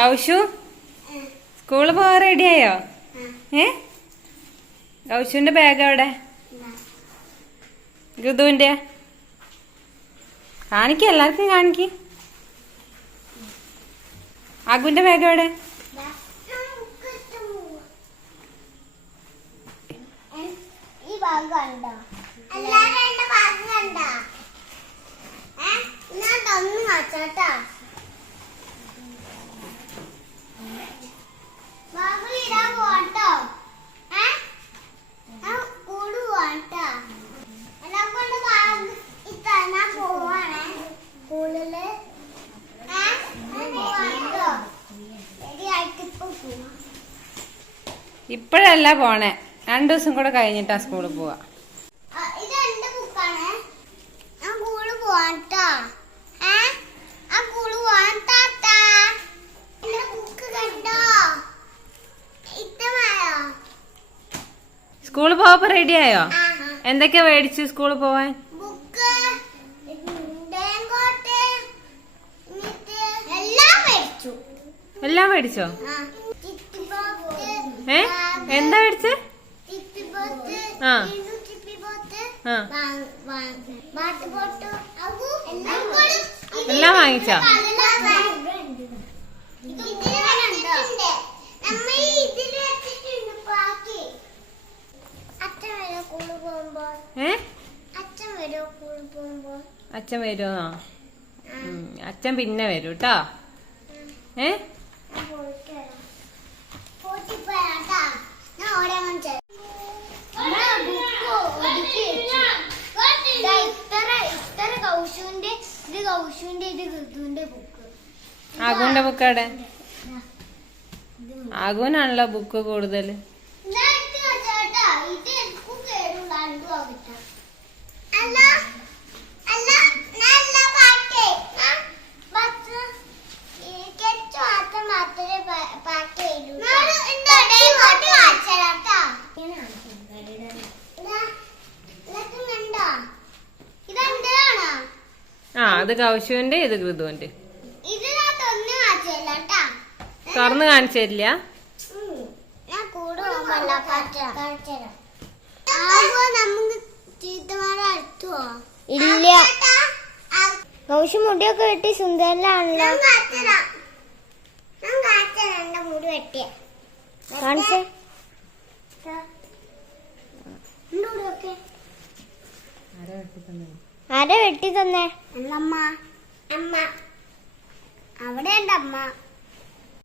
കൗശു സ്കൂളിൽ പോകാൻ റെഡിയായോ ഏ? ഔഷുവിന്റെ ബാഗ് അവിടെ ഗുദുവിന്റെ കാണിക്ക എല്ലാവർക്കും കാണിക്ക. അഗുവിന്റെ ബാഗ് അവിടെ എല്ലാരും കണ്ടോ? ഏ? ഞാൻ തന്നു കാച്ചാട്ടാ ഭാഗം ഇടാൻ പോട്ടോ ഏ ഞാൻ കൂട് പോട്ടോ എല്ലാം കൊണ്ട് ഭാഗം ഇത്തന്നെ പോവാണേ സ്കൂളിൽ ഏ ഞാൻ പോവാട്ടോ റെഡിയായിട്ട് ഇപ്പൊ പോവാം ഇപ്പോഴല്ല പോണേ. രണ്ടു ദിവസം കൂടെ കഴിഞ്ഞിട്ടാ സ്കൂളിൽ പോവാ. സ്കൂളിൽ പോവാപ്പോ റെഡിയായോ ആയോ? എന്തൊക്കെയാ മേടിച്ചു സ്കൂളിൽ പോവാൻ? എല്ലാം മേടിച്ചു. ഏ? എന്താ മേടിച്ചേ? ആ. എല്ലാം വാങ്ങിച്ചോ? അച്ഛൻ വരുമോ അച്ഛൻ പിന്നെ വരും കേട്ടോ ഏ? കൗശുവിന്റെ ഇത് കൗശുവിന്റെ ഇത് ഋതുവിന്റെ ബുക്ക് ആഗുവിന്റെ ബുക്ക് അവിടെ ആഗുവിനാണല്ലോ ബുക്ക് കൂടുതൽ അത് കൗശുവിന്റെ ഇത് ഋതുവിന്റെ. തുറന്ന് കാണിച്ചില്ല ഇല്ല. കൗശു മുടിയൊക്കെ വെട്ടി സുന്ദരനാണല്ലോ മുടി വെട്ടിയ. കാണിച്ചേ. ആരാ ആരാ വെട്ടി തന്നെ. അമ്മ അമ്മ. അവിടെ ഉണ്ട് അമ്മ.